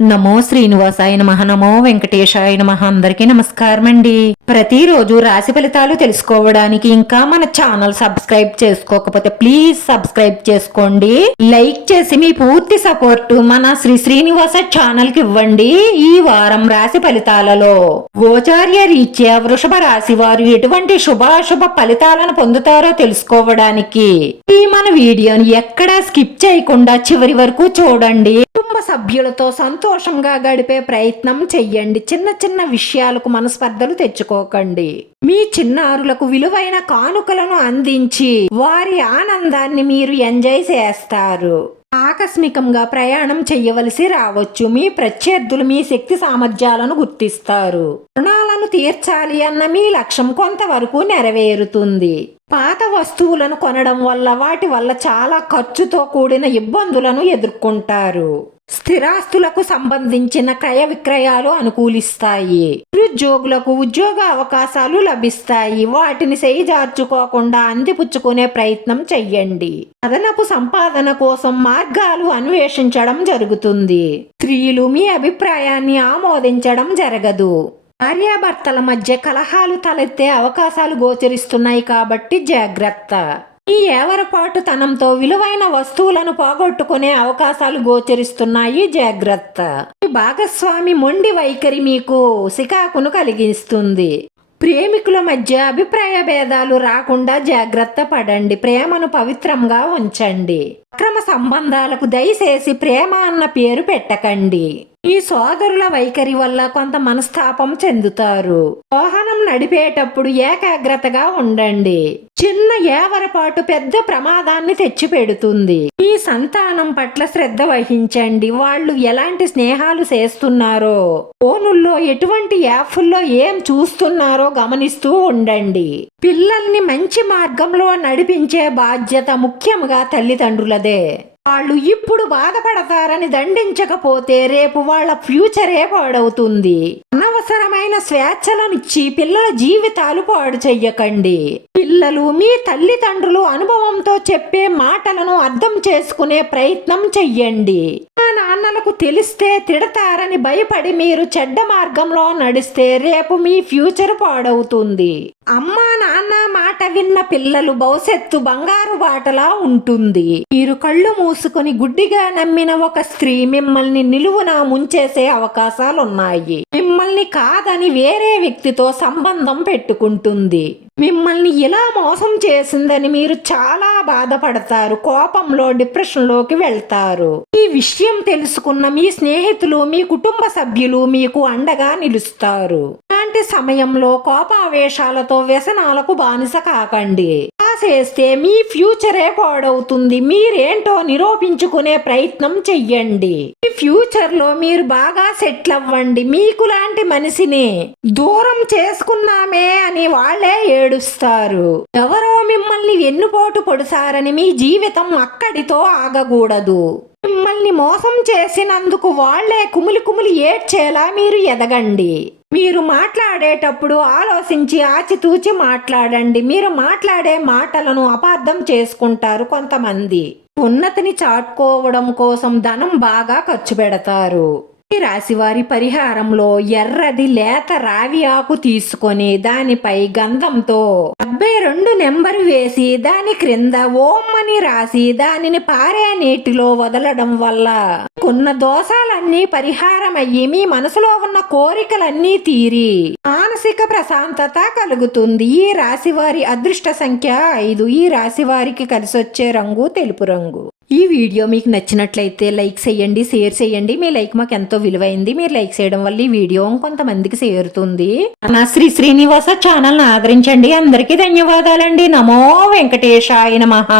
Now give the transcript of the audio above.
నమో శ్రీనివాసాయ నమః. నమో వెంకటేశాయ నమః. అందరికీ నమస్కారం అండి. ప్రతిరోజు రాశి ఫలితాలు తెలుసుకోవడానికి ఇంకా మన ఛానల్ సబ్స్క్రైబ్ చేసుకోకపోతే ప్లీజ్ సబ్స్క్రైబ్ చేసుకోండి. లైక్ చేసి మీ పూర్తి సపోర్ట్ మన శ్రీనివాస ఛానల్ కి ఇవ్వండి. ఈ వారం రాశి ఫలితాలలో గోచార్య రీత్యా వృషభ రాశి వారు ఎటువంటి శుభాశుభ ఫలితాలను పొందుతారో తెలుసుకోవడానికి ఈ మన వీడియోని ఎక్కడా స్కిప్ చేయకుండా చివరి వరకు చూడండి. కుటుంబ సభ్యులతో సంతోషంగా గడిపే ప్రయత్నం చెయ్యండి. చిన్న చిన్న విషయాలకు మనస్పర్ధలు తెచ్చుకోకండి. మీ చిన్నారులకు విలువైన కానుకలను అందించి వారి ఆనందాన్ని మీరు ఎంజాయ్ చేస్తారు. ఆకస్మికంగా ప్రయాణం చెయ్యవలసి రావచ్చు. మీ ప్రత్యర్థులు మీ శక్తి సామర్థ్యాలను గుర్తిస్తారు. రుణాలను తీర్చాలి అన్న మీ లక్ష్యం కొంతవరకు నెరవేరుతుంది. పాత వస్తువులను కొనడం వల్ల వాటి వల్ల చాలా ఖర్చుతో కూడిన ఇబ్బందులను ఎదుర్కొంటారు. స్థిరాస్తులకు సంబంధించిన క్రయ విక్రయాలు అనుకూలిస్తాయి. నిరుద్యోగులకు ఉద్యోగ అవకాశాలు లభిస్తాయి. వాటిని చేయిజార్చుకోకుండా అందిపుచ్చుకునే ప్రయత్నం చెయ్యండి. అదనపు సంపాదన కోసం మార్గాలు అన్వేషించడం జరుగుతుంది. స్త్రీలు మీ అభిప్రాయాన్ని ఆమోదించడం జరగదు. భార్యాభర్తల మధ్య కలహాలు తలెత్తే అవకాశాలు గోచరిస్తున్నాయి కాబట్టి జాగ్రత్త. ఈ ఏవరపాటుతనంతో విలువైన వస్తువులను పోగొట్టుకునే అవకాశాలు గోచరిస్తున్నాయి. జాగ్రత్త. మీ భాగస్వామి మొండి వైఖరి మీకు సికాకును కలిగిస్తుంది. ప్రేమికుల మధ్య అభిప్రాయ భేదాలు రాకుండా జాగ్రత్త పడండి. ప్రేమను పవిత్రంగా ఉంచండి. అక్రమ సంబంధాలకు దయచేసి ప్రేమ అన్న పేరు పెట్టకండి. ఈ సోదరుల వైఖరి వల్ల కొంత మనస్తాపం చెందుతారు. వాహనం నడిపేటప్పుడు ఏకాగ్రతగా ఉండండి. చిన్న ఏవరపాటు పెద్ద ప్రమాదాన్ని తెచ్చిపెడుతుంది. మీ సంతానం పట్ల శ్రద్ధ వహించండి. వాళ్ళు ఎలాంటి స్నేహాలు చేస్తున్నారో, ఫోనుల్లో ఎటువంటి యాప్ల్లో ఏం చూస్తున్నారో గమనిస్తూ ఉండండి. పిల్లల్ని మంచి మార్గంలో నడిపించే బాధ్యత ముఖ్యంగా తల్లిదండ్రులదే. వాళ్ళు ఇప్పుడు బాధపడతారని దండించకపోతే రేపు వాళ్ళ ఫ్యూచరే పాడవుతుంది. అనవసరమైన స్వేచ్ఛలనిచ్చి పిల్లల జీవితాలు పాడు చెయ్యకండి. పిల్లలు మీ తల్లిదండ్రులు అనుభవంతో చెప్పే మాటలను అర్థం చేసుకునే ప్రయత్నం చెయ్యండి. మా నాన్నలకు తెలిస్తే తిడతారని భయపడి మీరు చెడ్డ మార్గంలో నడిస్తే రేపు మీ ఫ్యూచర్ పాడవుతుంది. అమ్మా నాన్న మాట విన్న పిల్లలు భవిష్యత్తు బంగారు బాటలా ఉంటుంది. మీరు కళ్ళు మూసుకొని గుడ్డిగా నమ్మిన ఒక స్త్రీ మిమ్మల్ని నిలువున ముంచేసే అవకాశాలున్నాయి. మిమ్మల్ని కాదని వేరే వ్యక్తితో సంబంధం పెట్టుకుంటుంది. మిమ్మల్ని ఇలా మోసం చేసిందని మీరు చాలా బాధపడతారు. కోపంలో డిప్రెషన్లోకి వెళ్తారు. ఈ విషయం తెలుసుకున్న మీ స్నేహితులు మీ కుటుంబ సభ్యులు మీకు అండగా నిలుస్తారు. ఇలాంటి సమయంలో కోపావేశాలతో వ్యసనాలకు బానిస కాకండి. చేస్తే మీ ఫ్యూచరే పాడవుతుంది. మీరేంటో నిరూపించుకునే ప్రయత్నం చెయ్యండి. ఈ ఫ్యూచర్ లో మీరు బాగా సెటిల్ అవ్వండి. మీకు లాంటి మనిషిని దూరం చేసుకున్నామే అని వాళ్ళే ఏడుస్తారు. ఎవరో మిమ్మల్ని వెన్నుపోటు పొడిసారని మీ జీవితం అక్కడితో ఆగకూడదు. మిమ్మల్ని మోసం చేసినందుకు వాళ్లే కుమిలి కుమిలి ఏడ్చేలా మీరు ఎదగండి. మీరు మాట్లాడేటప్పుడు ఆలోచించి ఆచితూచి మాట్లాడండి. మీరు మాట్లాడే మాటలను అపార్థం చేసుకుంటారు కొంతమంది. ఉన్నతిని చాటుకోవడం కోసం ధనం బాగా ఖర్చు పెడతారు. ఈ రాశివారి పరిహారంలో ఎర్రది లేత రావి ఆకు తీసుకొని దానిపై గంధంతో 72 నెంబరు వేసి దాని క్రింద ఓం అని రాసి దానిని పారే నీటిలో వదలడం వల్ల కొన్న దోషాలన్నీ పరిహారమయ్యి మీ మనసులో ఉన్న కోరికలన్నీ తీరి మానసిక ప్రశాంతత కలుగుతుంది. ఈ రాశివారి అదృష్ట సంఖ్య 5. ఈ రాశివారికి కలిసొచ్చే రంగు తెలుపు రంగు. ఈ వీడియో మీకు నచ్చినట్లయితే లైక్ చేయండి, షేర్ చేయండి. మీ లైక్ మాకు ఎంతో విలువైంది. మీరు లైక్ చేయడం వల్ల ఈ వీడియో కొంతమందికి చేరుతుంది. నా శ్రీనివాస ఛానల్ ఆదరించండి. అందరికీ ధన్యవాదాలండి. నమో వెంకటేశాయ నమః.